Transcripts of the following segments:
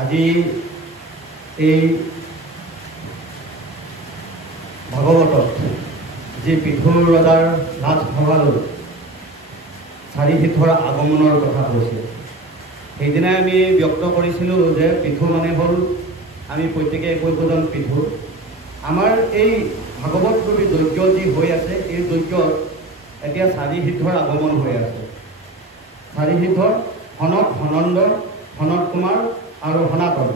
আজি এই ভাগৱতত যি পৃথুৰ ৰজাৰ ৰাজসভালৈ চাৰিসিদ্ধৰ আগমনৰ কথা কৈছে। সেইদিনাই আমি ব্যক্ত কৰিছিলোঁ যে পৃথু মানে হ'ল আমি প্ৰত্যেকে একোজন পৃথু। আমাৰ এই ভাগৱত ৰূপী যজ্ঞ যি হৈ আছে, এই যজ্ঞত এতিয়া চাৰিসিদ্ধৰ আগমন হৈ আছে। চাৰিসিদ্ধৰ সনক, সনন্দ, সনত কুমাৰ আৰু সনাতন,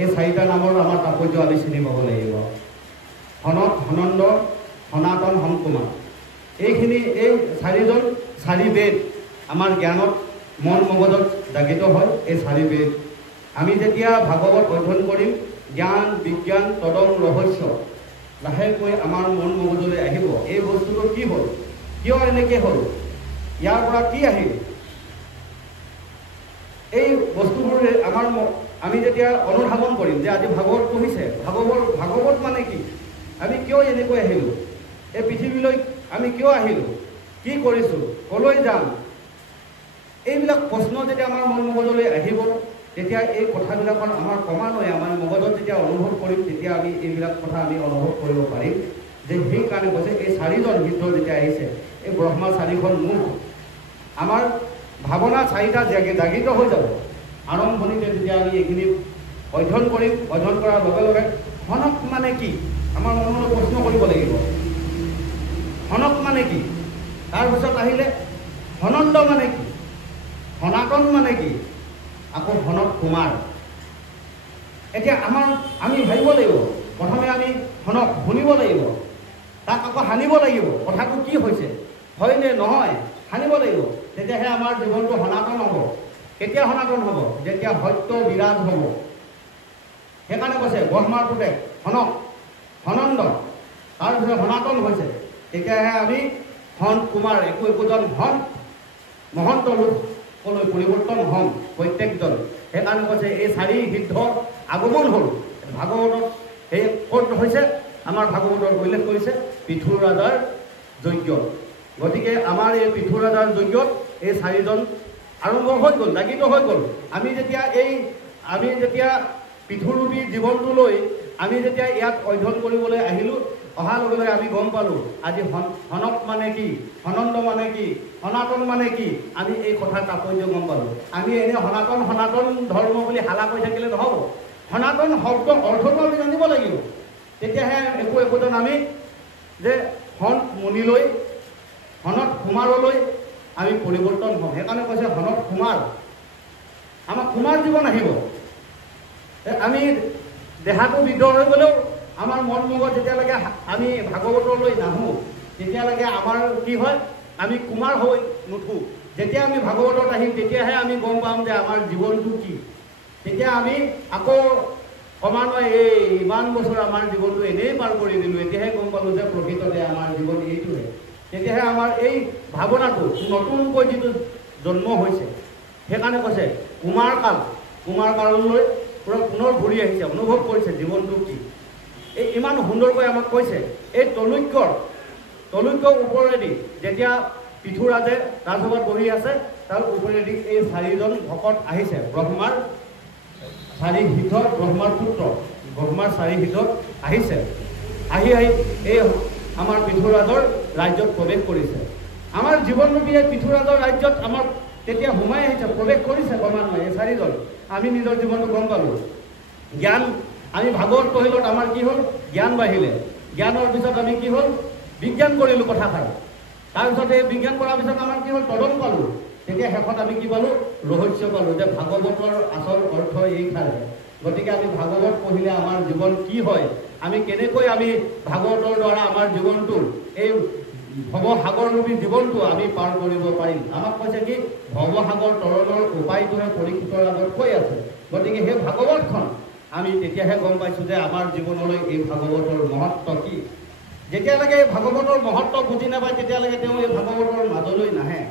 এই চাৰিটা নামৰ আমাৰ তাৎপৰ্য আমি চিনি পাব লাগিব। সনত, সনন্দ, সনাতন, কুমাৰ, এইখিনি এই চাৰিজন চাৰি বেদ আমাৰ জ্ঞানত মন মগজত জাগিত হয়। এই চাৰি বেদ আমি যেতিয়া ভাগৱত অধ্যয়ন কৰিম, জ্ঞান বিজ্ঞান তদং ৰহস্য লাহেকৈ আমাৰ মন মগজলৈ আহিব। এই বস্তুটো কি হ'ল, কিয় এনেকৈ হ'ল, ইয়াৰ পৰা কি আহিল, এই বস্তুবোৰে আমি যেতিয়া অনুধাৱন কৰিম যে আজি ভাগৱত পঢ়িছে, ভাগৱত মানে কি, আমি কিয় এনেকৈ আহিলোঁ, এই পৃথিৱীলৈ আমি কিয় আহিলোঁ, কি কৰিছোঁ, ক'লৈ যাম, এইবিলাক প্ৰশ্ন যেতিয়া আমাৰ মন মগজলৈ আহিব, তেতিয়া এই কথাবিলাকৰ আমাৰ ক্ৰমান্বয়ে আমাৰ মগজত যেতিয়া অনুভৱ কৰিম, তেতিয়া আমি এইবিলাক কথা আমি অনুভৱ কৰিব পাৰিম যে সেইকাৰণে কৈছে এই চাৰিজন সিদ্ধ যেতিয়া আহিছে, এই ব্ৰহ্মা চাৰিখন মুখ, আমাৰ ভাৱনা চাৰিটা জাগিত হৈ যাব। আৰম্ভণিতে যেতিয়া আমি এইখিনি অধ্যয়ন কৰিম, অধ্যয়ন কৰাৰ লগে লগে সনক মানে কি আমাৰ মনলৈ প্ৰশ্ন কৰিব লাগিব, সনক মানে কি, তাৰপিছত আহিলে সনন্দ মানে কি, সনাতন মানে কি, আকৌ সনত কুমাৰ। এতিয়া আমি ভাবিব লাগিব, প্ৰথমে আমি সনক শুনিব লাগিব, তাক আকৌ সানিব লাগিব, কথাটো কি হৈছে, হয়নে নহয় সানিব লাগিব, তেতিয়াহে আমাৰ জীৱনটো সনাতন হ'ব। কেতিয়া সনাতন হ'ব, যেতিয়া সত্য বিৰাজ হ'ব। সেইকাৰণে কৈছে ব্ৰহ্মাৰ পুতেক সনক, সনন্দ, তাৰপিছত সনাতন হৈছে, তেতিয়াহে আমি সন্ত কুমাৰ একোজন মহন্ত লোকলৈ পৰিৱৰ্তন হ'ম প্ৰত্যেকজন। সেইকাৰণে কৈছে এই চাৰি সিদ্ধ আগমন হ'ল। ভাগৱতত সেই ক'ত হৈছে, আমাৰ ভাগৱতত উল্লেখ কৰিছে পৃথুৰ ৰাজাৰ যজ্ঞ। গতিকে আমাৰ এই পৃথুৰ ৰাজাৰ যজ্ঞত এই চাৰিজন আৰম্ভ হৈ গ'ল, জাগিত হৈ গ'ল। আমি যেতিয়া পৃথুৰূপী জীৱনটোলৈ আমি যেতিয়া ইয়াত অধ্যয়ন কৰিবলৈ আহিলোঁ, অহাৰ লগে লগে আমি গম পালোঁ আজি সনক মানে কি, সনন্দ মানে কি, সনাতন মানে কি, আমি এই কথাৰ তাৎপৰ্য গম পালোঁ। আমি এনেই সনাতন ধৰ্ম বুলি হালা কৰি থাকিলে নহ'ব। সনাতন শব্দ অৰ্থটো আমি জানিব লাগিব, তেতিয়াহে একোজন আমি যে সন্ত মুনিলৈ, সনত কুমাৰলৈ আমি পৰিৱৰ্তন হ'ম। সেইকাৰণে কৈছে সনত কুমাৰ, আমাৰ কুমাৰ জীৱন আহিব। আমি দেহাটো বৃদ্ধ হৈ গ'লেও আমাৰ মন মগজ যেতিয়ালৈকে আমি ভাগৱতলৈ নাহোঁ, তেতিয়ালৈকে আমাৰ কি হয়, আমি কুমাৰ হৈ নুঠোঁ। যেতিয়া আমি ভাগৱতত আহিম তেতিয়াহে আমি গম পাম যে আমাৰ জীৱনটো কি। তেতিয়া আমি আকৌ ক্ৰমান্বয়ে এই ইমান বছৰ আমাৰ জীৱনটো এনেই পাৰ কৰি দিলোঁ, এতিয়াহে গম পালোঁ যে প্ৰকৃততে আমাৰ জীৱন এইটোহে। তেতিয়াহে আমাৰ এই ভাৱনাটো নতুনকৈ যিটো জন্ম হৈছে, সেইকাৰণে কৈছে কুমাৰ কাললৈ পুনৰ ঘূৰি আহিছে, অনুভৱ কৰিছে জীৱনটো কি। এই ইমান সুন্দৰকৈ আমাক কৈছে। এই তলৈক্যৰ ওপৰেদি যেতিয়া পৃথুৰাজে ৰাজসভাত বহি আছে, তাৰ ওপৰেদি এই 4জন ভকত আহিছে, ব্ৰহ্মাৰ 4 সিদ্ধ, ব্ৰহ্মাৰ পুত্ৰ ব্ৰহ্মাৰ 4 সিদ্ধ আহিছে। আহি এই আমাৰ পৃথুৰাজৰ ৰাজ্যত প্ৰৱেশ কৰিছে। আমাৰ জীৱনৰূপী এই পৃথুৰাজৰ ৰাজ্যত আমাৰ তেতিয়া সোমাই আহিছে, প্ৰৱেশ কৰিছে ক্ৰমান্বয়ে এই 4জন। আমি নিজৰ জীৱনটো গম পালোঁ। জ্ঞান, আমি ভাগৱত পঢ়িলত আমাৰ কি হ'ল? জ্ঞান বাঢ়িলে। জ্ঞানৰ পিছত আমি কি হ'ল? বিজ্ঞান কৰিলোঁ কথাষাৰ। তাৰপিছত এই বিজ্ঞান কৰাৰ পিছত আমাৰ কি হ'ল? তদন পালোঁ। তেতিয়া শেষত আমি কি পালোঁ? ৰহস্য পালোঁ যে ভাগৱতৰ আচল অৰ্থ এইষাৰে। গতিকে আমি ভাগৱত পঢ়িলে আমাৰ জীৱন কি হয়, আমি কেনেকৈ আমি ভাগৱতৰ দ্বাৰা আমাৰ জীৱনটো এই ভৱসাগৰৰূপী জীৱনটো আমি পাৰ কৰিব পাৰিম। আমাক কৈছে কি? ভৱসাগৰ তৰণৰ উপায়টোহে পৰীক্ষিতৰ আগত কৈ আছে। গতিকে সেই ভাগৱতখন আমি তেতিয়াহে গম পাইছোঁ যে আমাৰ জীৱনলৈ এই ভাগৱতৰ মহত্ব কি। যেতিয়ালৈকে এই ভাগৱতৰ মহত্ব বুজি নাপায় তেতিয়ালৈকে তেওঁ এই ভাগৱতৰ মাজলৈ নাহে।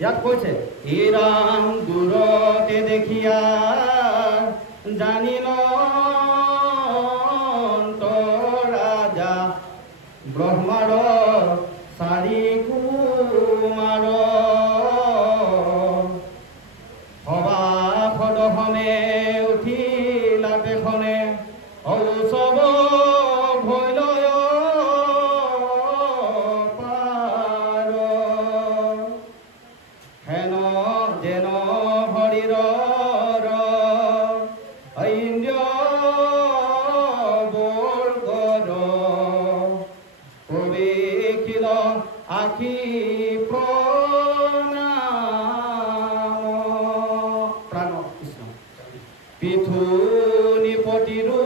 ইয়াত কৈছে হে ৰাম দূৰতে দেখিয়া জানিল ৰাজা ব্ৰহ্মাৰ 4 কুমাৰ সভাসদহনে উঠিলা তেখনে ঔষৱ ভৈলয় পাৰ হেন যেন হৰিৰ ইন্দ্ৰ বৰ্গৰ প্ৰৱেশিল আখি প্ৰাণ কৃষ্ণ পিঠু নিপতিৰো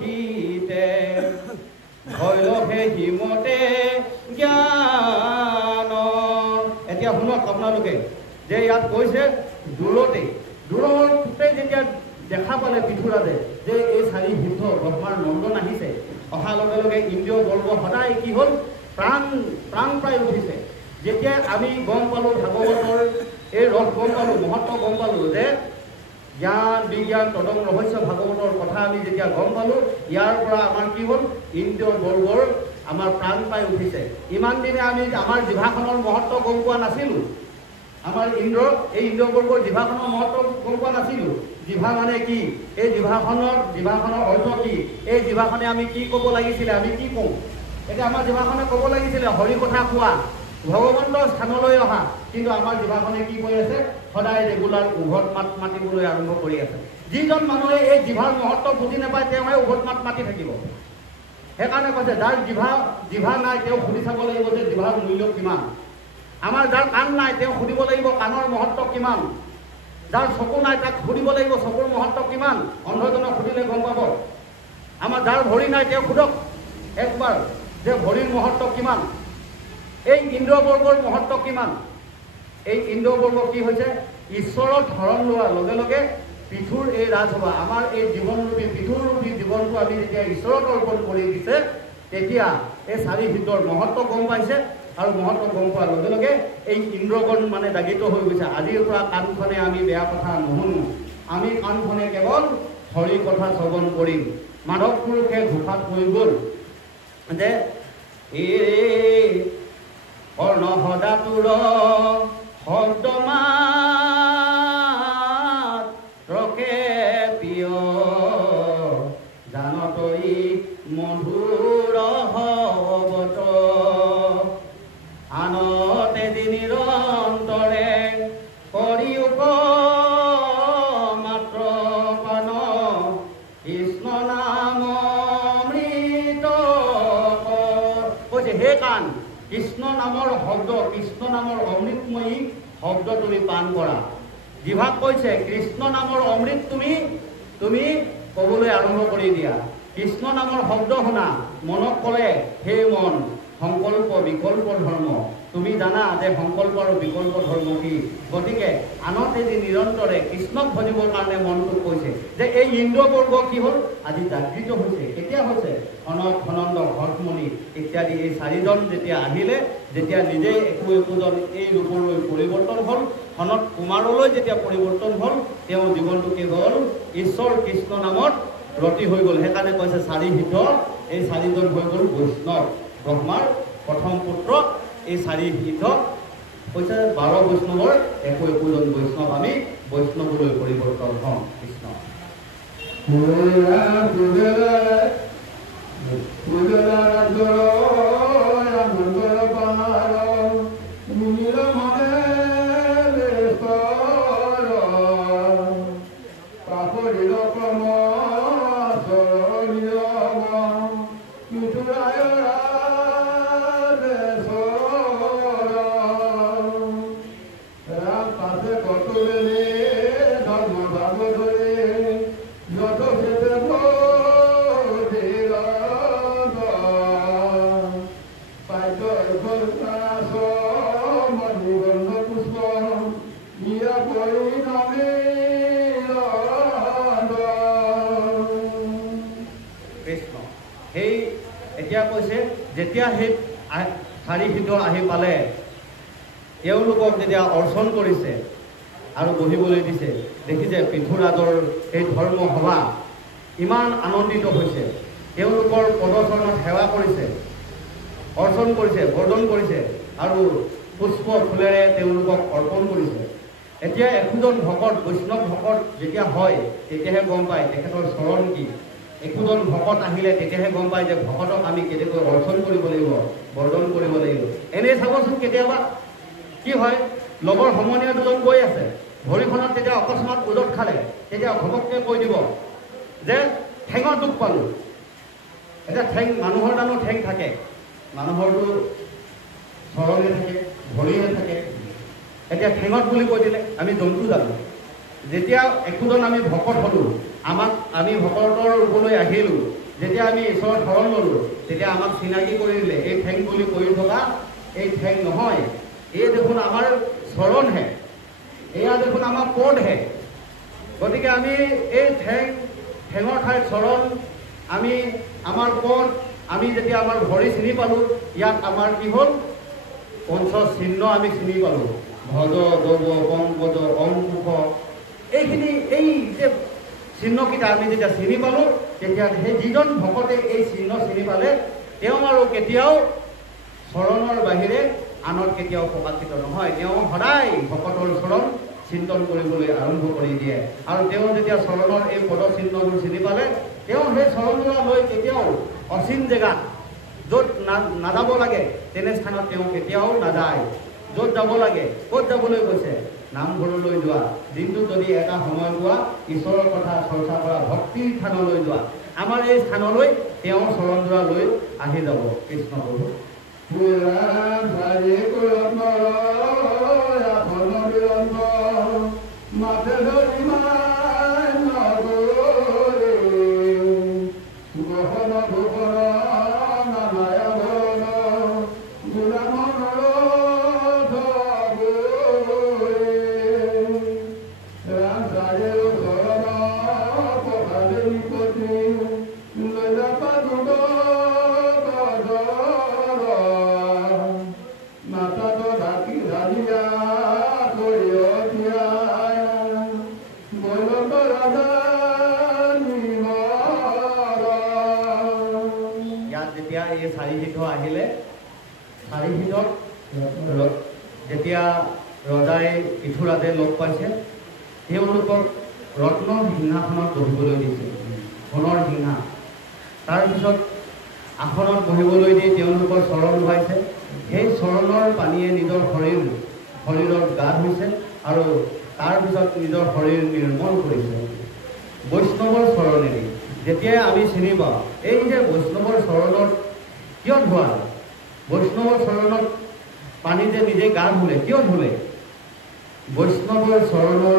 হীতে ভৈৰৱে হিমতে জ্ঞান। এতিয়া শুনক আপোনালোকে যে ইয়াত কৈছে দূৰতে যেতিয়া দেখা পালে পৃথুৰাজে যে এই 4 সিদ্ধ ব্ৰহ্মাৰ নন্দন আহিছে, অহাৰ লগে লগে ইন্দ্ৰিয় বৰ্গ সদায় কি হ'ল? প্ৰাণ প্ৰায় উঠিছে। যেতিয়া আমি গম পালোঁ ভাগৱতৰ এই ৰস গম পালোঁ, মহত্ব গম পালোঁ যে জ্ঞান বিজ্ঞান তদং ৰহস্য ভাগৱতৰ কথা আমি যেতিয়া গম পালোঁ, ইয়াৰ পৰা আমাৰ কি হ'ল? ইন্দ্ৰিয় বৰ্গৰ আমাৰ প্ৰাণ পাই উঠিছে। ইমান দিনে আমি আমাৰ জিভাখনৰ মহত্ব গম পোৱা নাছিলোঁ। আমাৰ এই ইন্দ্ৰ বৰ্গৰ জিভাখনৰ মহত্ব গম পোৱা নাছিলোঁ। জিভা মানে কি? এই জিভাখনৰ অৰ্থ কি? এই জিভাখনে আমি কি ক'ব লাগিছিলে? আমি কি কওঁ? এতিয়া আমাৰ জিভাখনে ক'ব লাগিছিলে হৰি কথা কোৱা, ভগৱন্তৰ স্থানলৈ অহা। কিন্তু আমাৰ জিভাখনে কি কৰি আছে? সদায় ৰেগুলাৰ উভত মাত মাতিবলৈ আৰম্ভ কৰি আছে। যিজন মানুহে এই জিভাৰ মহত্ব বুজি নাপায় তেওঁহে উভত মাত মাতি থাকিব। সেইকাৰণে কৈছে যাৰ জিভা নাই তেওঁ সুধি চাব লাগিব যে জিভাৰ মূল্য কিমান। আমাৰ যাৰ কাণ নাই তেওঁ সুধিব লাগিব কাণৰ মহত্ব কিমান। যাৰ চকু নাই তাক সুধিব লাগিব চকুৰ মহত্ব কিমান। অন্ধজনক সুধিলে গম পাব। আমাৰ যাৰ ভৰি নাই তেওঁ সোধক একবাৰ যে ভৰিৰ মহত্ব কিমান। এই ইন্দ্ৰবৰ্গৰ মহত্ব কিমান। এই ইন্দ্ৰবৰ্গ কি হৈছে? ঈশ্বৰৰ ধৰণ লোৱাৰ লগে লগে পৃথুৰ এই ৰাজসভা, আমাৰ এই জীৱনৰূপী পৃথুৰূপী জীৱনটো আমি যেতিয়া ঈশ্বৰত অৰ্পণ কৰি দিছে, তেতিয়া এই 4 সিদ্ধৰ মহত্ব গম পাইছে। আৰু মহত্ব গম পোৱাৰ লগে লগে এই ইন্দ্ৰগণ মানে দাগিত হৈ গৈছে। আজিৰ পৰা কাণখনে আমি বেয়া কথা নুশুনো, আমি কাণখনে কেৱল হৰি কথা শ্ৰৱণ কৰিম। মাধৱ পুৰুষে ঘোষাত হৈ গ'ল যে এই কৰ্ণ সদাতুৰ শব্দমাত্ৰকে প্ৰিয় জানতই মধুৰ হবত আনতে নিৰন্তৰে কৰি মাত্ৰ পান কৃষ্ণ নাম অমৃত। কৈছে হে কাণ, কৃষ্ণ নামৰ শব্দ, কৃষ্ণ নামৰ অমৃতময়ী শব্দ তুমি পান কৰা। জিভাক কৈছে কৃষ্ণ নামৰ অমৃত তুমি ক'বলৈ আৰম্ভ কৰি দিয়া। কৃষ্ণ নামৰ শব্দ শুনা মনক ক'লে হে মন সংকল্প বিকল্প ধৰ্ম তুমি জানা যে সংকল্প আৰু বিকল্প ধৰ্ম কি গতিকে আনতে যি নিৰন্তৰে কৃষ্ণক ভজিবৰ কাৰণে মনটোক কৈছে যে এই ইন্দ্ৰবৰ্গ কি হ'ল আজি জাগৃত হৈছে কেতিয়া হৈছে অনক সনন্দ হৰ্ষমণি ইত্যাদি এই চাৰিজন যেতিয়া আহিলে যেতিয়া নিজে একোজন এই ৰূপলৈ পৰিৱৰ্তন হ'ল সনত কুমাৰলৈ যেতিয়া পৰিৱৰ্তন হ'ল তেওঁ জীৱনটো কি হ'ল ঈশ্বৰ কৃষ্ণ নামত ৰতি হৈ গ'ল সেইকাৰণে কৈছে চাৰি হিত এই চাৰিজন হৈ গ'ল বৈষ্ণৱ ব্ৰহ্মাৰ প্ৰথম পুত্ৰ এই চাৰি হিত কৈছে 12 বৈষ্ণৱৰ একোজন বৈষ্ণৱ আমি বৈষ্ণৱলৈ পৰিৱৰ্তন হওঁ কৃষ্ণ যেতিয়া সেই চাৰি হিত আহি পালে তেওঁলোকক যেতিয়া অৰ্চন কৰিছে আৰু বহিবলৈ দিছে দেখিছে পৃথুৰাজৰ এই ধৰ্ম সভা ইমান আনন্দিত হৈছে তেওঁলোকৰ পদচৰণত সেৱা কৰিছে অৰ্চন কৰিছে বৰ্ধন কৰিছে আৰু পুষ্প ফুলেৰে তেওঁলোকক অৰ্পণ কৰিছে এতিয়া একোজন ভকত বৈষ্ণৱ ভকত যেতিয়া হয় তেতিয়াহে গম পায় তেখেতৰ চৰণ কি একোজন ভকত আহিলে তেতিয়াহে গম পায় যে ভকতক আমি কেতিয়াকৈ অৰ্চন কৰিব লাগিব বৰ্ধন কৰিব লাগিব এনেই চাবচোন কেতিয়াবা কি হয় লগৰ সমনীয়া দুজন গৈ আছে ভৰিখনত তেতিয়া অকস্মাত উজত খালে তেতিয়া ঘপককৈ কৈ দিব যে ঠেঙত দুখ পালোঁ এতিয়া ঠেং মানুহৰ জানো ঠেং থাকে মানুহৰটো চৰণে থাকে ভৰিয়ে থাকে এতিয়া ঠেঙত বুলি কৈ দিলে আমি জন্তু জানো যেতিয়া একোজন আমি ভকত হ'লোঁ আমাক আমি ভকতৰ ৰূপলৈ আহিলোঁ যেতিয়া আমি ঈশ্বৰৰ শৰণ ল'লোঁ তেতিয়া আমাক চিনাকি কৰি দিলে এই ঠেং বুলি কৰি থকা এই ঠেং নহয় এই দেখোন আমাৰ চৰণহে এয়া দেখোন আমাৰ পদহে গতিকে আমি এই ঠেঙৰ ঠাইত চৰণ আমি আমাৰ পদ আমি যেতিয়া আমাৰ ভৰি চিনি পালোঁ ইয়াত আমাৰ কি হ'ল পঞ্চ চিহ্ন আমি চিনি পালোঁ ভজ গব পংকজ অংকুশ এইখিনি এই যে চিহ্নকেইটা আমি যেতিয়া চিনি পালোঁ তেতিয়া সেই যিজন ভকতে এই চিহ্ন চিনি পালে তেওঁ আৰু কেতিয়াও চৰণৰ বাহিৰে আনত কেতিয়াও প্ৰকাশিত নহয় তেওঁ সদায় ভকতৰ চৰণ চিন্তন কৰিবলৈ আৰম্ভ কৰি দিয়ে আৰু তেওঁ যেতিয়া চৰণৰ এই পদচিহ্নবোৰ চিনি পালে তেওঁ সেই চৰণযোৰা লৈ কেতিয়াও অচিন জেগাত য'ত নাযাব লাগে তেনে স্থানত তেওঁ কেতিয়াও নাযায় য'ত যাব লাগে ক'ত যাবলৈ কৈছে নামঘৰলৈ যোৱা দিনটোত যদি এটা সময় পোৱা ঈশ্বৰৰ কথা চৰ্চা কৰা ভক্তিৰ স্থানলৈ যোৱা আমাৰ এই স্থানলৈ তেওঁৰ চৰণযোৰা লৈ আহি যাব কৃষ্ণ প্ৰভু যেতিয়া ৰজাই পৃথুৰাজে লগ পাইছে তেওঁলোকক ৰত্ন সিংহাসনত বহিবলৈ দিছে সোণৰ সিংহা তাৰপিছত আসনত বহিবলৈ দি তেওঁলোকৰ চৰণ ধুৱাইছে সেই চৰণৰ পানীয়ে নিজৰ শৰীৰত গা ধুইছে আৰু তাৰপিছত নিজৰ শৰীৰ নিৰ্মল কৰিছে বৈষ্ণৱৰ চৰণেদি যেতিয়াই আমি চিনি পাওঁ এই যে বৈষ্ণৱৰ চৰণত কিয় ধোৱা বৈষ্ণৱৰ চৰণত পানী যে নিজে গা ধুলে কিয় ধুলে বৈষ্ণৱৰ চৰণৰ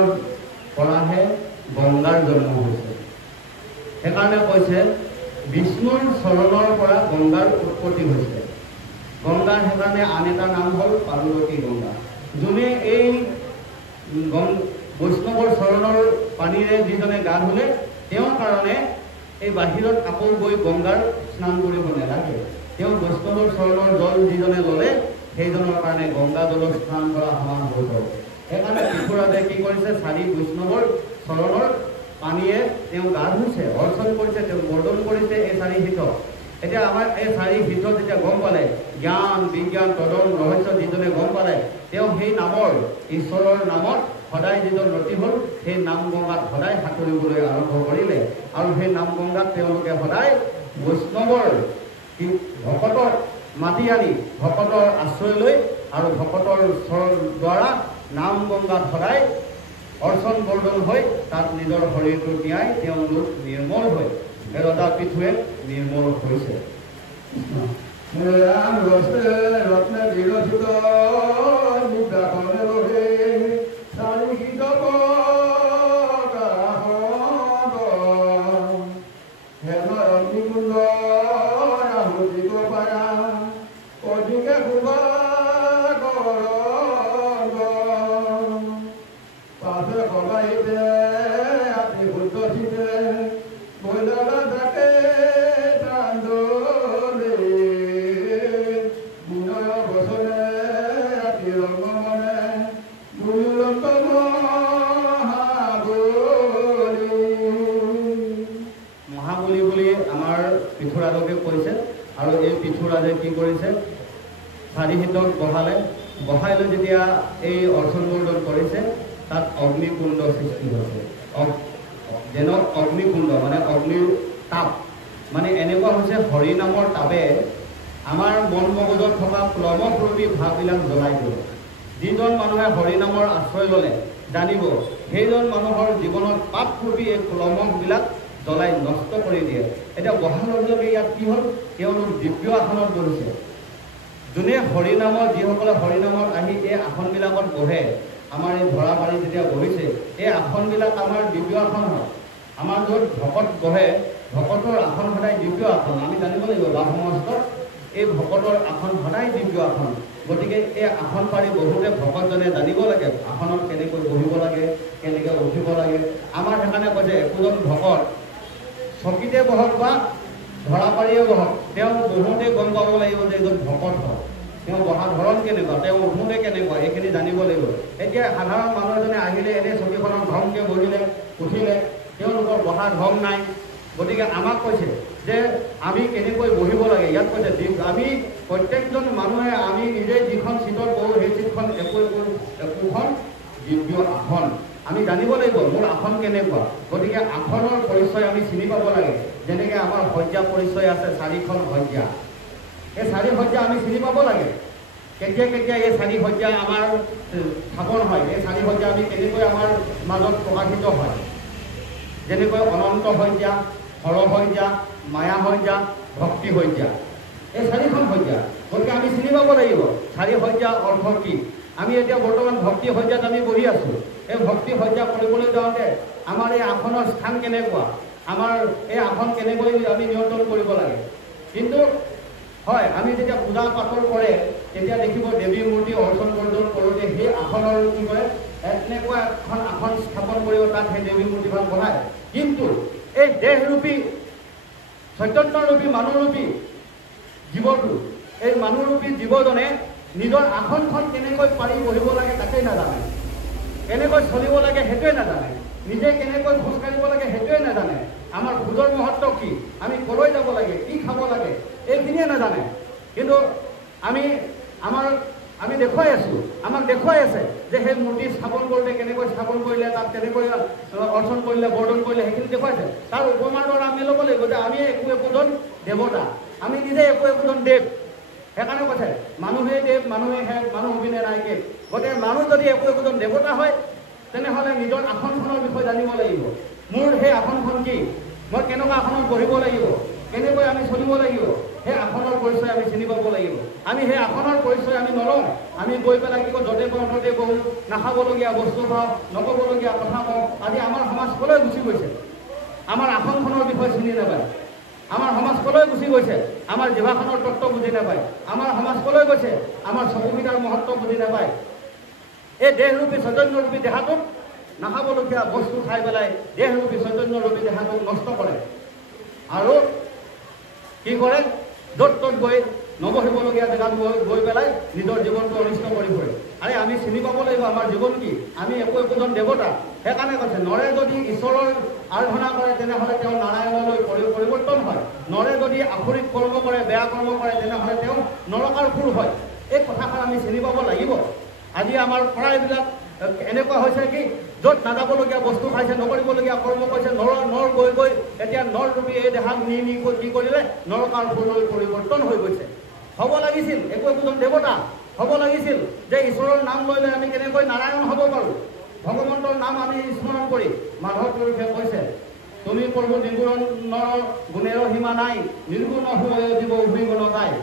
পৰাহে গংগাৰ জন্ম হৈছে সেইকাৰণে কৈছে বিষ্ণুৰ চৰণৰ পৰা গংগাৰ উৎপত্তি হৈছে। গংগাৰ সেইকাৰণে আন এটা নাম হ'ল পাৰ্বতী গংগা। যোনে এই বৈষ্ণৱৰ চৰণৰ পানীৰে যিজনে গা ধুলে তেওঁৰ কাৰণে এই বাহিৰত আকৌ গৈ গংগাৰ স্নান কৰিব নালাগে। তেওঁ বৈষ্ণৱৰ চৰণৰ জল যিজনে ল'লে সেইজনৰ কাৰণে গংগা জলৰ স্নান কৰা সমান হৈ গ'ল। সেইকাৰণে ত্ৰিপুৰাতে কি কৰিছে, 4 বৈষ্ণৱৰ চৰণৰ পানীয়ে তেওঁ গা ধুইছে, অৰ্চন কৰিছে, তেওঁ বৰ্ধন কৰিছে এই 4 শীত। এতিয়া আমাৰ এই 4 শীত যেতিয়া গম পালে, জ্ঞান বিজ্ঞান তদন ৰহস্য যিজনে গম পালে, তেওঁ সেই নামৰ ঈশ্বৰৰ নামত সদায় যিজন ৰতি হ'ল সেই নাম গংগাত সদায় সাঁতুৰিবলৈ আৰম্ভ কৰিলে। আৰু সেই নাম গংগাত তেওঁলোকে সদায় বৈষ্ণৱৰ ভকতক মাতি আনি ভকতৰ আশ্ৰয় লৈ আৰু ভকতৰ দ্বাৰা নাম গংগাত সদায় অৰ্চন বৰ্ধন হৈ তাত নিজৰ শৰীৰটো তিয়াই তেওঁলোক নিৰ্মল হৈ এৰদা পিঠুৱে নিৰ্মল হৈছে। ৰত্নে বিৰচিত আৰু এই পিঠুৰাজে কি কৰিছে, 4 শীতক বহাই লৈ যেতিয়া এই অৰ্চন বৰ্ধন কৰিছে তাত অগ্নিকুণ্ড সৃষ্টি হৈছে। যেন অগ্নিকুণ্ড মানে অগ্নিৰ তাপ, মানে এনেকুৱা হৈছে হৰি নামৰ তাপে আমাৰ মন মগজত থকা ক্লমৰূপী ভাৱবিলাক জ্বলাই দিব। যিজন মানুহে হৰি নামৰ আশ্ৰয় ল'লে জানিব সেইজন মানুহৰ জীৱনত পাপৰূপী এই ক্লমবিলাক জ্বলাই নষ্ট কৰি দিয়ে। এতিয়া বহাৰ লগে লগে ইয়াত কি হ'ল, তেওঁলোক দিব্য আসনত বহিছে। যোনে হৰিনামত যিসকলে হৰিনামত আহি এই আসনবিলাকত বহে, আমাৰ এই ধৰাবাৰী যেতিয়া বহিছে এই আসনবিলাক আমাৰ দিব্য আসন হয়। আমাৰ য'ত ভকত বহে ভকতৰ আসন সদায় দিব্য আসন। আমি জানিব লাগিব লাভ সমাজত এই ভকতৰ আসন সদায় দিব্য আসন। গতিকে এই আসন পাৰি বহুতে ভকতজনে জানিব লাগে আসনত কেনেকৈ বহিব লাগে, কেনেকৈ উঠিব লাগে। আমাৰ সেইকাৰণে কৈছে একোজন ভকত চকীতে বহক বা ধৰা পাৰিয়ে বহক, তেওঁ বহুতে গম পাব লাগিব যে এজন ভকত হয়। তেওঁ বহা ধৰণ কেনেকুৱা, তেওঁ উঠোঁতে কেনেকুৱা, এইখিনি জানিব লাগিব। এতিয়া সাধাৰণ মানুহ এজনে আহিলে এনেই চকীখনত ধমকৈ বহিলে উঠিলে, তেওঁলোকৰ বহা ধং নাই। গতিকে আমাক কৈছে যে আমি কেনেকৈ বহিব লাগে। ইয়াত কৈছে আমি প্ৰত্যেকজন মানুহে আমি নিজে যিখন চিটত বহোঁ সেই চিটখন একোখন দিব্য আসন। আমি জানিব লাগিব মোৰ আসন কেনেকুৱা। গতিকে আসনৰ পৰিচয় আমি চিনি পাব লাগে। যেনেকৈ আমাৰ শয্যা পৰিচয় আছে 4খন শয্যা, এই 4 শয্যা আমি চিনি পাব লাগে। কেতিয়া কেতিয়া এই 4 শয্যা আমাৰ স্থাপন হয়, এই 4 শয্যা আমি কেনেকৈ আমাৰ মাজত প্ৰকাশিত হয়। যেনেকৈ অনন্ত শয্যা, হৰ শয্যা, মায়া শয্যা, ভক্তি শয্যা, এই 4খন শয্যা। গতিকে আমি চিনি পাব লাগিব 4 শয্যা অৰ্থ কি। আমি এতিয়া বৰ্তমান ভক্তি শয্যাত আমি বহি আছোঁ। এই ভক্তি শয্যা কৰিবলৈ যাওঁতে আমাৰ এই আসনৰ স্থান কেনেকুৱা, আমাৰ এই আসন কেনেকৈ আমি নিয়ন্ত্ৰণ কৰিব লাগে। কিন্তু হয় আমি যেতিয়া পূজা পাতল কৰে তেতিয়া দেখিব দেৱী মূৰ্তি অৰ্চন বৰ্ধন কৰোঁতে সেই আসনৰ কি কৰে এনেকুৱা এখন আসন স্থাপন কৰিব, তাত সেই দেৱী মূৰ্তিভাগ বহায়। কিন্তু এই দেহৰূপী চৈতন্যৰূপী মানুহৰূপী জীৱটো, এই মানুহৰূপী জীৱজনে নিজৰ আসনখন কেনেকৈ পাৰি বহিব লাগে তাকেই নাজানে, কেনেকৈ চলিব লাগে সেইটোৱে নাজানে, নিজে কেনেকৈ খোজকাঢ়িব লাগে সেইটোৱে নাজানে, আমাৰ ভোজৰ মহত্ব কি, আমি ক'লৈ যাব লাগে, কি খাব লাগে এইখিনিয়ে নাজানে। কিন্তু আমি দেখুৱাই আছোঁ, আমাক দেখুৱাই আছে যে সেই মূৰ্তি স্থাপন কৰোঁতে কেনেকৈ স্থাপন কৰিলে, তাত কেনেকৈ অৰ্চন কৰিলে, বৰ্ধন কৰিলে সেইখিনি দেখুৱাইছে। তাৰ উপমাৰ দ্বাৰা আমি ল'ব লাগিব যে আমি একোজন দেৱতা, আমি নিজে একোজন দেৱ। সেইকাৰণে কৈছে মানুহেই দেৱ, মানুহে হে, মানুহ অভিনে নাই কে। গতিকে মানুহ যদি একোজন দেৱতা হয় তেনেহ'লে নিজৰ আসনখনৰ বিষয়ে জানিব লাগিব। মোৰ সেই আসনখন কি, মই কেনেকুৱা আসনত বহিব লাগিব, কেনেকৈ আমি চলিব লাগিব, সেই আসনৰ পৰিচয় আমি চিনি পাব লাগিব। আমি সেই আসনৰ পৰিচয় আমি নলওঁ, আমি গৈ পেলাই কি কওঁ য'তে পাওঁ ত'তে বহোঁ, নাখাবলগীয়া বস্তু খাওঁ, নক'বলগীয়া কথা কওঁ। আজি আমাৰ সমাজ ক'লৈ গুচি গৈছে, আমাৰ আসনখনৰ বিষয়ে চিনি নাপায়। আমাৰ সমাজ কলৈ গুচি গৈছে? আমাৰ জিভাখনৰ তত্ত্ব বুজি নাপায়। আমাৰ সমাজ কলৈ গৈছে? আমাৰ চকুকেইটাৰ মহত্ব বুজি নাপায়। এই দেহৰূপী চৈতন্যৰূপী দেহাটোক নাখাবলগীয়া বস্তু খাই পেলাই দেহৰূপী চৈতন্যৰূপী দেহাটোক নষ্ট কৰে আৰু কি কৰে? য'ত ত'ত গৈ নবহিবলগীয়া জেগাত গৈ পেলাই নিজৰ জীৱনটো অনিষ্ট কৰি ফুৰে। আৰে আমি চিনি পাব লাগিব আমাৰ জীৱন কি। আমি একোজন দেৱতা। সেইকাৰণে কৈছে নৰে যদি ঈশ্বৰৰ আৰাধনা কৰে তেনেহ'লে তেওঁ নাৰায়ণলৈ পৰিৱৰ্তন হয়। নৰে যদি আখৰিক কৰ্ম কৰে, বেয়া কৰ্ম কৰে, তেনেহ'লে তেওঁ নৰকাসুৰ হয়। এই কথাষাৰ আমি চিনি পাব লাগিব। আজি আমাৰ প্ৰায়বিলাক এনেকুৱা হৈছে কি, য'ত নাযাবলগীয়া বস্তু খাইছে, নকৰিবলগীয়া কৰ্ম কৰিছে, নৰ গৈ গৈ এতিয়া নৰৰূপী এই দেহাক নি কি কৰিলে? নৰকাসুৰলৈ পৰিৱৰ্তন হৈ গৈছে। হ'ব লাগিছিল একোজন দেৱতা হ'ব লাগিছিল যে ঈশ্বৰৰ নাম লৈ লৈ আমি কেনেকৈ নাৰায়ণ হ'ব পাৰোঁ। ভগৱন্তৰ নাম আমি স্মৰণ কৰি মাধৱ পুৰুষে কৈছে, তুমি প্ৰভু নিৰ্গুণৰ গুণেৰ সীমা নাই, নিৰ্গুণ হৈ দিব উভৈ গুণ গায়।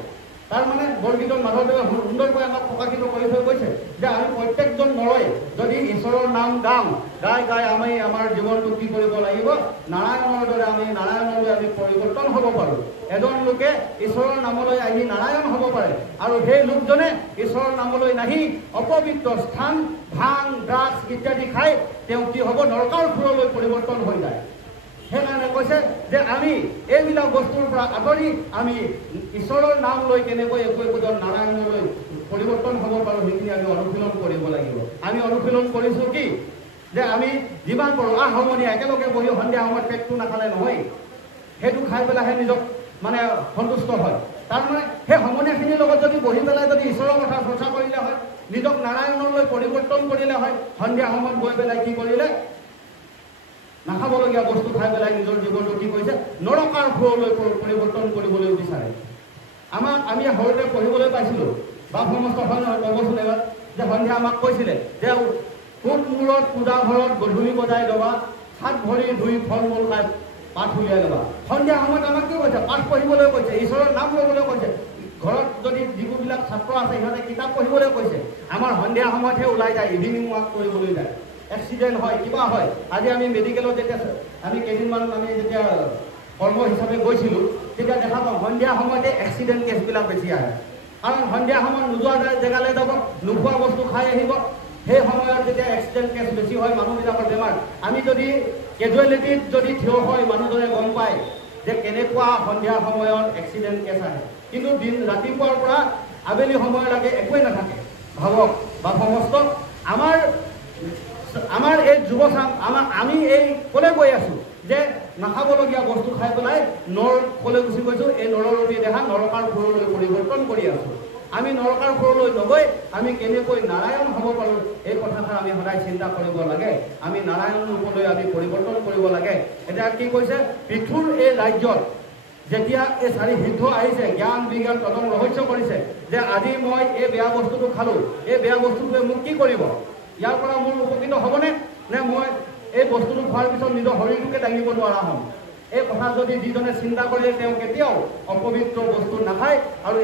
তাৰমানে বৰগীতত মাধৱদেৱে সুন্দৰকৈ আমাক প্ৰকাশিত কৰি থৈ কৈছে যে আমি প্ৰত্যেকজন নৰই যদি ঈশ্বৰৰ নাম গাওঁ, গাই আমি আমাৰ জীৱনটো কি কৰিব লাগিব? নাৰায়ণৰ দৰে আমি নাৰায়ণলৈ আমি পৰিৱৰ্তন হ'ব পাৰোঁ। এজন লোকে ঈশ্বৰৰ নামলৈ আহি নাৰায়ণ হ'ব পাৰে আৰু সেই লোকজনে ঈশ্বৰৰ নামলৈ নাহি অপবিত্ৰ স্থান, ভাং, ড্ৰাগছ ইত্যাদি খাই তেওঁ কি হ'ব? নৰকাসুৰলৈ পৰিৱৰ্তন হৈ যায়। সেইকাৰণে কৈছে যে আমি এইবিলাক বস্তুৰ পৰা আঁতৰি আমি ঈশ্বৰৰ নাম লৈ কেনেকৈ একোজন নাৰায়ণলৈ পৰিৱৰ্তন হ'ব পাৰোঁ সেইখিনি আমি অনুশীলন কৰিব লাগিব। আমি অনুশীলন কৰিছোঁ কি যে আমি যিমান পাৰোঁ সমনীয়া একেলগে বহি সন্ধিয়া সময়ত পেটটো নাখালে নহয়, সেইটো খাই পেলাইহে নিজক মানে সন্তুষ্ট হয়। তাৰমানে সেই সমনীয়াখিনিৰ লগত যদি বহি পেলাই যদি ঈশ্বৰৰ কথা চৰ্চা কৰিলে হয়, নিজক নাৰায়ণলৈ পৰিৱৰ্তন কৰিলে হয়, সন্ধিয়া সময়ত গৈ পেলাই কি কৰিলে? নাখাবলগীয়া বস্তু খাই পেলাই নিজৰ জীৱনটো কি কৰিছে? নৰকাসুৰলৈ পৰিৱৰ্তন কৰিবলৈ বিচাৰে। আমি সৰুতে পঢ়িবলৈ পাইছিলোঁ বা সমস্ত হয় নহয়, ক'বচোন এবাৰ যে সন্ধিয়া আমাক কৈছিলে যে কোট মূৰত পূজা ঘৰত গধূলি বজাই ল'বা, হাত ভৰি ধুই ফল মূল খাই পাঠ উলিয়াই ল'বা। সন্ধিয়া সময়ত আমাক কি কৈছে? পাঠ পঢ়িবলৈ কৈছে, ঈশ্বৰৰ নাম ল'বলৈ কৈছে। ঘৰত যদি যিবিলাক ছাত্ৰ আছে সিহঁতে কিতাপ পঢ়িবলৈ কৈছে। আমাৰ সন্ধিয়া সময়তহে ওলাই যায়, ইভিনিং ৱাক কৰিবলৈ যায়। এক্সিডেণ্ট হয়, কিবা হয়। আজি আমি মেডিকেলত যেতিয়া আমি কেইদিনমান আমি যেতিয়া কৰ্ম হিচাপে গৈছিলোঁ তেতিয়া দেখা পাওঁ সন্ধিয়া সময়তে এক্সিডেণ্ট কেছবিলাক বেছি আহে। কাৰণ সন্ধিয়া সময়ত নোযোৱা জেগালৈ যাব, নোখোৱা বস্তু খাই আহিব, সেই সময়ত যেতিয়া এক্সিডেণ্ট কেছ বেছি হয়, মানুহবিলাকৰ বেমাৰ। আমি যদি কেজুৱেলিটিত যদি থিয় হয় মানুহজনে গম পায় যে কেনেকুৱা সন্ধিয়া সময়ত এক্সিডেণ্ট কেছ আহে। কিন্তু ৰাতিপুৱাৰ পৰা আবেলি সময়লৈকে একোৱেই নাথাকে। ভাবক বা সমস্ত আমাৰ এই যুৱচাম আমি এই ক'লৈ গৈ আছোঁ যে নাখাবলগীয়া বস্তু খাই পেলাই ক'লৈ গুচি গৈছোঁ? এই নৰৰূপী দেহা নৰকাসুৰলৈ পৰিৱৰ্তন কৰি আছোঁ। আমি নৰকাসুৰলৈ নগৈ আমি কেনেকৈ নাৰায়ণ হ'ব পাৰোঁ এই কথাষাৰ আমি সদায় চিন্তা কৰিব লাগে। আমি নাৰায়ণ ৰূপলৈ আমি পৰিৱৰ্তন কৰিব লাগে। এতিয়া কি কৈছে? পৃথুৰ এই ৰাজ্যত যেতিয়া এই 4 সিদ্ধ আহিছে, জ্ঞান বিজ্ঞান তদং ৰহস্য কৰিছে যে আজি মই এই বেয়া বস্তুটো খালোঁ, এই বেয়া বস্তুটোৱে মোক কি কৰিব? ইয়াৰ পৰা মোৰ উপকৃত হ'বনে? নে মই এই বস্তুটো খোৱাৰ পিছত নিজৰ শৰীৰটোকে দাঙিব নোৱাৰা হ'ম? এই কথা যদি যিজনে চিন্তা কৰিলে তেওঁ কেতিয়াও অপবিত্ৰ বস্তু নাখায় আৰু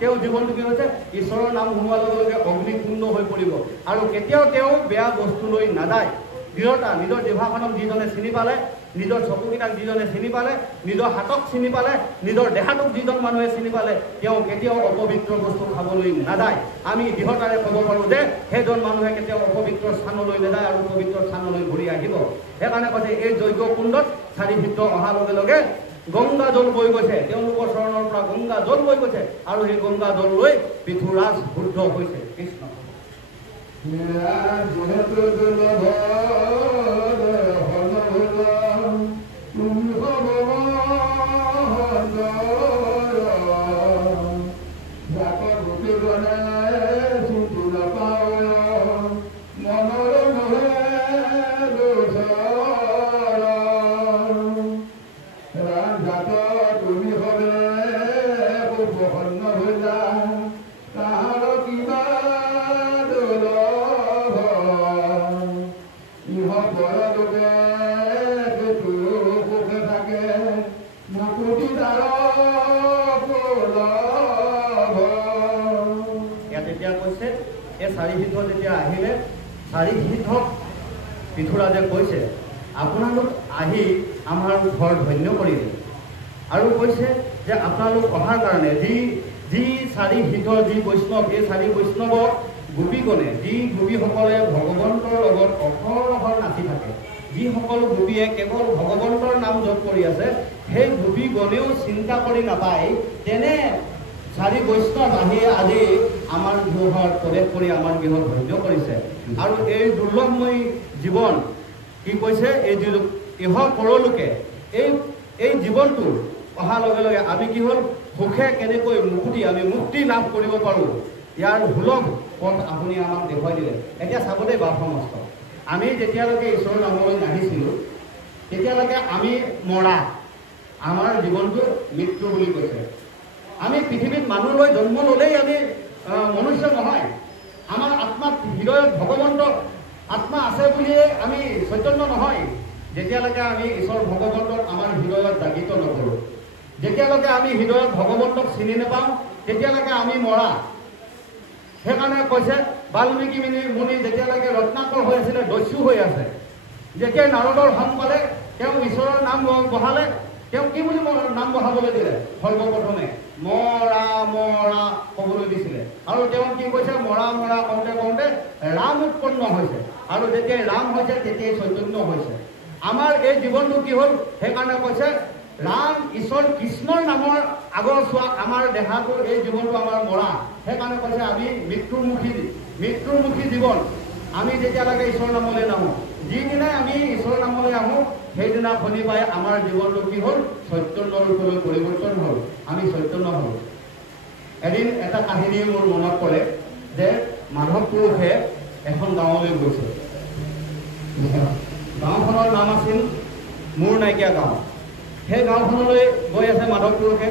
তেওঁৰ জীৱনটো কি হৈছে? ঈশ্বৰৰ নাম শুনোৱাৰ লগে লগে অগ্নিকুণ্ড হৈ পৰিব আৰু কেতিয়াও তেওঁ বেয়া বস্তুলৈ নাযায়। দৃঢ়তা, নিজৰ জিভাখনক যিজনে চিনি পালে, নিজৰ চকুকেইটাক যিজনে চিনি পালে, নিজৰ হাতক চিনি পালে, নিজৰ দেহাটোক যিজন মানুহে চিনি পালে, তেওঁ কেতিয়াও অপবিত্ৰ বস্তু খাবলৈ নাযায়। আমি দৃঢ়তাৰে ক'ব পাৰোঁ যে সেইজন মানুহে কেতিয়াও অপবিত্ৰ স্থানলৈ নাযায় আৰু পবিত্ৰ স্থানলৈ ঘূৰি আহিব। সেইকাৰণে কৈছে এই যজ্ঞ কুণ্ডত 4 সিদ্ধ অহাৰ লগে লগে গংগা জল বৈ গৈছে, তেওঁলোকৰ চৰণৰ পৰা গংগা জল বৈ গৈছে আৰু সেই গংগা জল লৈ পৃথুৰাজ শুদ্ধ হৈছে। কৃষ্ণ যেতিয়া আহিলে 4 সিদ্ধক পৃথুৰাজে কৈছে আপোনালোক আহি আমাৰ ঘৰ ধন্য কৰিলে। আৰু কৈছে যে আপোনালোক অহাৰ কাৰণে যি 4 হিতৰ যি বৈষ্ণৱ, এই 4 বৈষ্ণৱক গোপীগণে, যি গোপীসকলে ভগৱন্তৰ লগত অহৰহ নাচি থাকে, যিসকল গোপীয়ে কেৱল ভগৱন্তৰ নাম জপ কৰি আছে, সেই গোপীগণেও চিন্তা কৰি নাপায় তেনে 4 বৈষ্ণৱ আহি আজি আমাৰ গৃহত প্ৰৱেশ কৰি আমাৰ গৃহত ধন্য কৰিছে। আৰু এই দুৰ্লভময়ী জীৱন কি কৈছে, এই ইহ পৰলোকে এই জীৱনটোৰ অহাৰ লগে লগে আমি কি হ'ল সুখে কেনেকৈ আমি মুক্তি লাভ কৰিব পাৰোঁ, ইয়াৰ সুলভ পথ আপুনি আমাক দেখুৱাই দিলে। এতিয়া চাব দেই বাপ সমস্ত, আমি যেতিয়ালৈকে ঈশ্বৰৰ নামলৈ নাহিছিলোঁ তেতিয়ালৈকে আমি মৰা, আমাৰ জীৱনটো মৃত্যু বুলি কৈছে। আমি পৃথিৱীত মানুহ লৈ জন্ম ল'লেই আমি মনুষ্য নহয়। আমাৰ আত্মাত হৃদয়ত ভগৱন্ত আত্মা আছে বুলিয়ে আমি চৈতন্য নহয়, যেতিয়ালৈকে আমি ঈশ্বৰ ভগৱন্তক আমাৰ হৃদয়ত জাগৃত নকৰোঁ, যেতিয়ালৈকে আমি হৃদয়ত ভগৱন্তক চিনি নাপাওঁ তেতিয়ালৈকে আমি মৰা। সেইকাৰণে কৈছে বাল্মীকি মুনি যেতিয়ালৈকে ৰত্নাকৰ হৈ আছিলে, দস্যু হৈ আছে, যেতিয়াই নাৰদৰ সং পালে তেওঁ ঈশ্বৰৰ নাম বহালে। তেওঁ কি বুলি নাম বহাবলৈ দিলে? সৰ্বপ্ৰথমে মৰা মৰা ক'বলৈ দিছিলে। আৰু তেওঁ কি কৈছে? মৰা মৰা কওঁতে কওঁতে ৰাম উৎপন্ন হৈছে, আৰু যেতিয়াই ৰাম হৈছে তেতিয়াই চৈতন্য হৈছে। আমাৰ এই জীৱনটো কি হ'ল? সেইকাৰণে কৈছে ৰাম ঈশ্বৰ কৃষ্ণৰ নামৰ আগৰ চোৱা আমাৰ দেহাটো, এই জীৱনটো আমাৰ মৰা। সেইকাৰণে কৈছে আমি মৃত্যুমুখী জীৱন। আমি যেতিয়ালৈকে ঈশ্বৰৰ নামলৈ নাহোঁ, যিদিনাই আমি ঈশ্বৰৰ নামলৈ আহোঁ সেইদিনা শুনি পাই আমাৰ জীৱনটো কি হ'ল? চৈতন্য ৰূপলৈ পৰিৱৰ্তন হ'ল, আমি চৈতন্য হ'ল। এদিন এটা কাহিনী মোৰ মনত পৰে যে মাধৱ পুৰুষে এখন গাঁৱলৈ গৈছে। গাঁওখনৰ নাম আছিল মূৰ নাইকিয়া গাঁও। সেই গাঁওখনলৈ গৈ আছে মাধৱ পুৰুষে।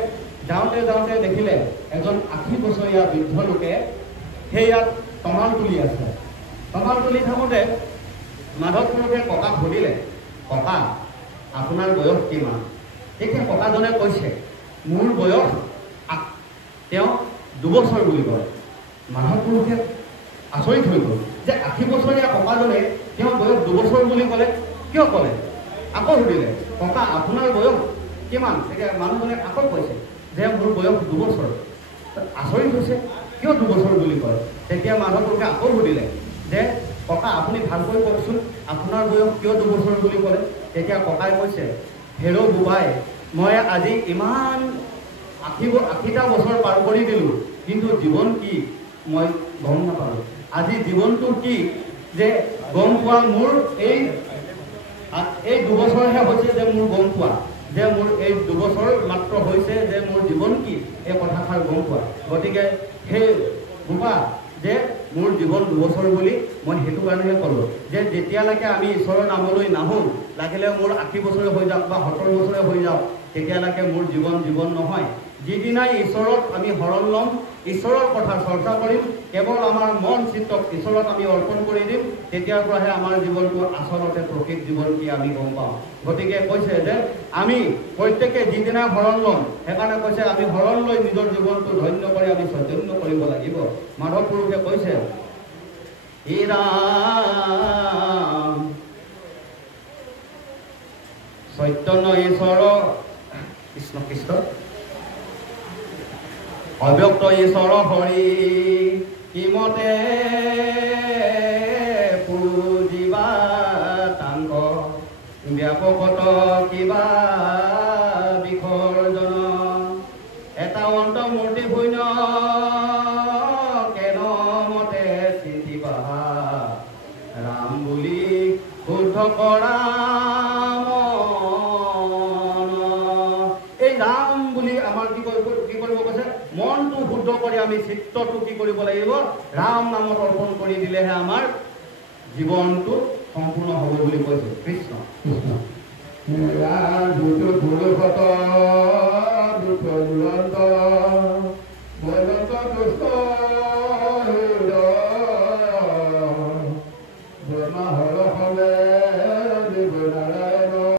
যাওঁতে যাওঁতে দেখিলে এজন 80 বছৰীয়া বৃদ্ধ লোকে সেই ইয়াত তমাল তুলি আছে। তমাল তুলি থাকোঁতে মাধৱ পুৰুষে ককাক সুধিলে, ককা আপোনাৰ বয়স কিমান? তেতিয়া ককাজনে কৈছে মোৰ বয়স, তেওঁ 2 বছৰ বুলি কয়। মাধৱ পুৰুষে আচৰিত হৈ গ'ল যে 80 বছৰীয়া ককাজনে তেওঁ বয়স 2 বছৰ বুলি ক'লে, কিয় ক'লে? আকৌ সুধিলে, ককা আপোনাৰ বয়স কিমান? তেতিয়া মানুহজনে আকৌ কৈছে যে মোৰ বয়স 2 বছৰ। আচৰিত হৈছে, কিয় 2 বছৰ বুলি কয়? তেতিয়া মাধৱ পুৰুষে আকৌ সুধিলে যে ককা আপুনি ভালকৈ কওকচোন আপোনাৰ বয়স কিয় 2 বছৰ বুলি ক'লে? তেতিয়া ককাই কৈছে, হেৰ' বোবাই, মই আজি ইমান 80টা বছৰ পাৰ কৰি দিলোঁ, কিন্তু জীৱন কি মই গম নাপালোঁ। আজি জীৱনটো কি যে গম পোৱা মোৰ এই 2 বছৰহে হৈছে যে মোৰ গম পোৱা, যে মোৰ এই 2 বছৰ মাত্ৰ হৈছে যে মোৰ জীৱন কি এই কথাষাৰ গম পোৱা। গতিকে সেই বোবা যে মোৰ জীৱন 2 বছৰ বুলি মই সেইটো কাৰণেহে ক'লোঁ যে যেতিয়ালৈকে আমি ঈশ্বৰৰ নামলৈ নাহোঁ, লাগিলে মোৰ 80 বছৰে হৈ যাওক বা 70 বছৰে হৈ যাওক, তেতিয়ালৈকে মোৰ জীৱন নহয়। যিদিনাই ঈশ্বৰক আমি শৰণ ল'ম, ঈশ্বৰৰ কথা চৰ্চা কৰিম, কেৱল আমাৰ মন চিত্তক ঈশ্বৰত আমি অৰ্পণ কৰি দিম, তেতিয়াৰ পৰাহে আমাৰ জীৱনটো আচলতে প্ৰকৃত জীৱন কি আমি গম পাওঁ। গতিকে কৈছে যে আমি প্ৰত্যেকে যিদিনাই শৰণ ল'ম, সেইকাৰণে কৈছে আমি শৰণ লৈ নিজৰ জীৱনটো ধন্য কৰি আমি চৈতন্য কৰিব লাগিব। মাধৱ পুৰুষে কৈছে হে ৰাম চৈতন্য ঈশ্বৰ কৃষ্ণ কৃষ্ণ অব্যক্ত ঈশ্বৰ হৰি কিমতে পুজিবা তাংক ব্যাপকত কিবা বিসৰ্জন এটা অন্তমূৰ্তি শূন্য কেন মতে চিন্তিবা ৰাম বুলি শুদ্ধ কৰা মনটো শুদ্ধ কৰি আমি চিত্তটো কি কৰিব লাগিব? ৰাম নামত অৰ্পণ কৰি দিলেহে আমাৰ জীৱনটো সম্পূৰ্ণ হ'ব বুলি কৈছে কৃষ্ণ কৃষ্ণ।